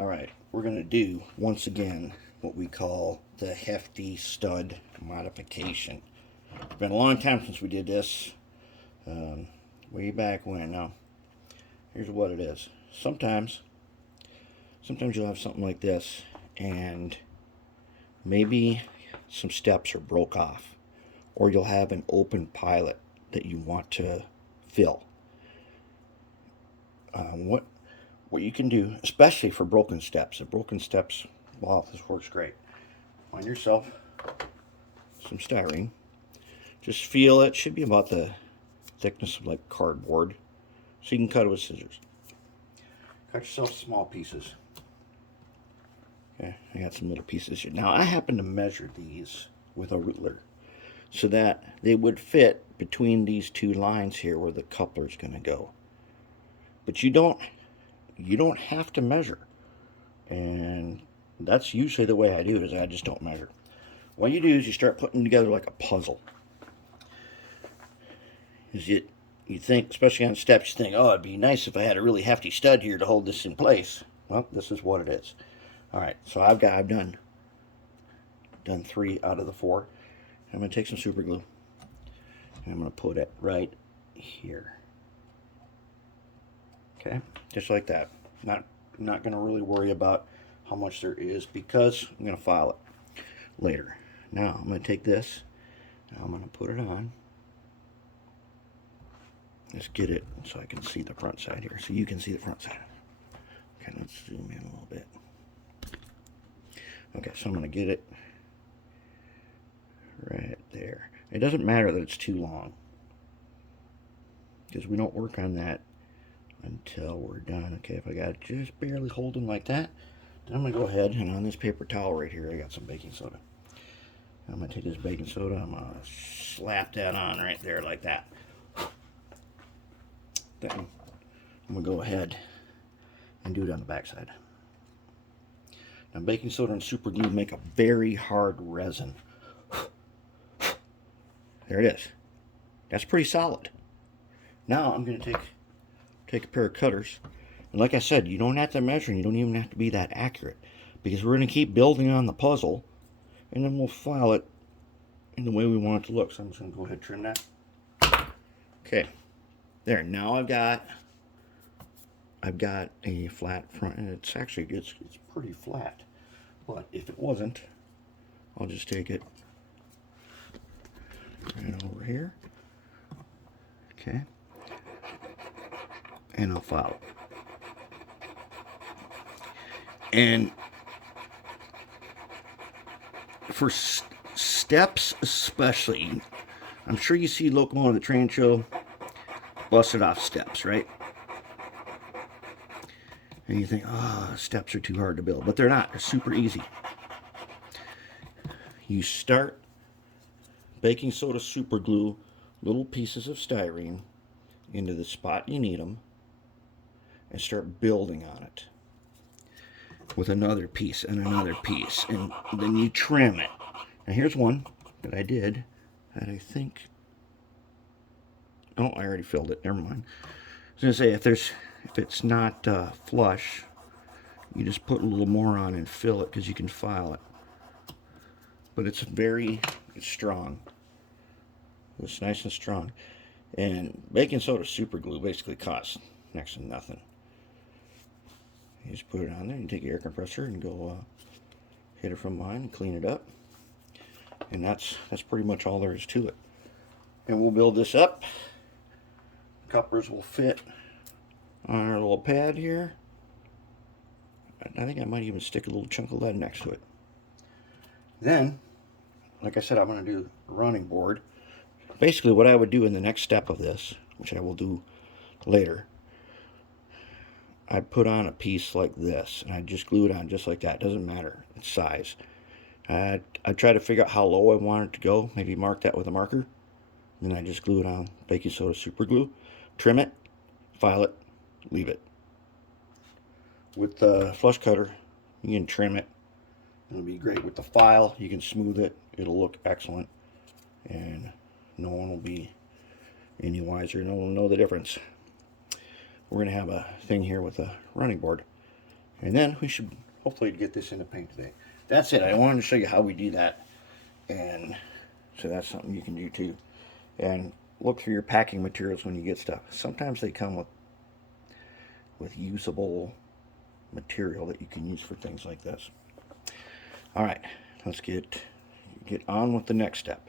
Alright, we're going to do, once again, what we call the Hefty Stud Modification. It's been a long time since we did this. Way back when. Now, here's what it is. Sometimes you'll have something like this, and maybe some steps are broke off. Or you'll have an open pilot that you want to fill. What you can do, especially for broken steps. Wow, this works great. Find yourself some styrene. Just feel it. Should be about the thickness of like cardboard. So you can cut it with scissors. Cut yourself small pieces. Okay, I got some little pieces here. Now I happen to measure these with a ruler so that they would fit between these two lines here where the coupler is going to go. But you don't have to measure, and that's usually the way I do it. Is I just don't measure. What you do is you start putting together like a puzzle. You think, especially on steps, you think, oh, it'd be nice if I had a really hefty stud here to hold this in place. Well, this is what it is. All right, so I've done 3 out of the 4. I'm going to take some super glue and I'm going to put it right here. Okay, just like that. Not going to really worry about how much there is because I'm going to file it later. Now I'm going to take this. Now I'm going to put it on. Let's get it so I can see the front side here. So you can see the front side. Okay, let's zoom in a little bit. Okay, so I'm going to get it right there. It doesn't matter that it's too long, because we don't work on that until we're done. Okay, if I got it just barely holding like that, then I'm going to go ahead and on this paper towel right here, I got some baking soda. I'm going to take this baking soda, I'm going to slap that on right there like that. Then I'm going to go ahead and do it on the back side. Now, baking soda and super glue make a very hard resin. There it is. That's pretty solid. Now I'm going to take a pair of cutters. And like I said, you don't have to measure, and you don't even have to be that accurate, because we're going to keep building on the puzzle, and then we'll file it in the way we want it to look. So I'm just going to go ahead and trim that. Okay. There. Now I've got a flat front, and it's pretty flat. But if it wasn't, I'll just take it right over here. Okay. And I'll file it. And for steps especially, I'm sure you see Locomotive the Train Show busted off steps, right? And you think, oh, steps are too hard to build. But they're not. They're super easy. You start baking soda, super glue, little pieces of styrene into the spot you need them, and start building on it with another piece and another piece. And then you trim it. Now here's one that I did that I think... Oh, I already filled it. Never mind. I was going to say, if it's not flush, you just put a little more on and fill it, because you can file it. But it's strong. It's nice and strong. And baking soda super glue basically costs next to nothing. You just put it on there, and take your air compressor and go hit it from behind and clean it up. And that's pretty much all there is to it. And we'll build this up. Couplers will fit on our little pad here. I think I might even stick a little chunk of lead next to it. Then, like I said, I'm going to do a running board. Basically, what I would do in the next step of this, which I will do later, I put on a piece like this, and I just glue it on just like that. It doesn't matter its size. I try to figure out how low I want it to go. Maybe mark that with a marker. Then I just glue it on baking soda super glue. Trim it, file it, leave it. With the flush cutter, you can trim it. It'll be great. With the file, you can smooth it. It'll look excellent. And no one will be any wiser. No one will know the difference. We're going to have a thing here with a running board. And then we should hopefully get this into paint today. That's it. I wanted to show you how we do that. And so that's something you can do too. And look for your packing materials when you get stuff. Sometimes they come with usable material that you can use for things like this. All right, let's get on with the next step.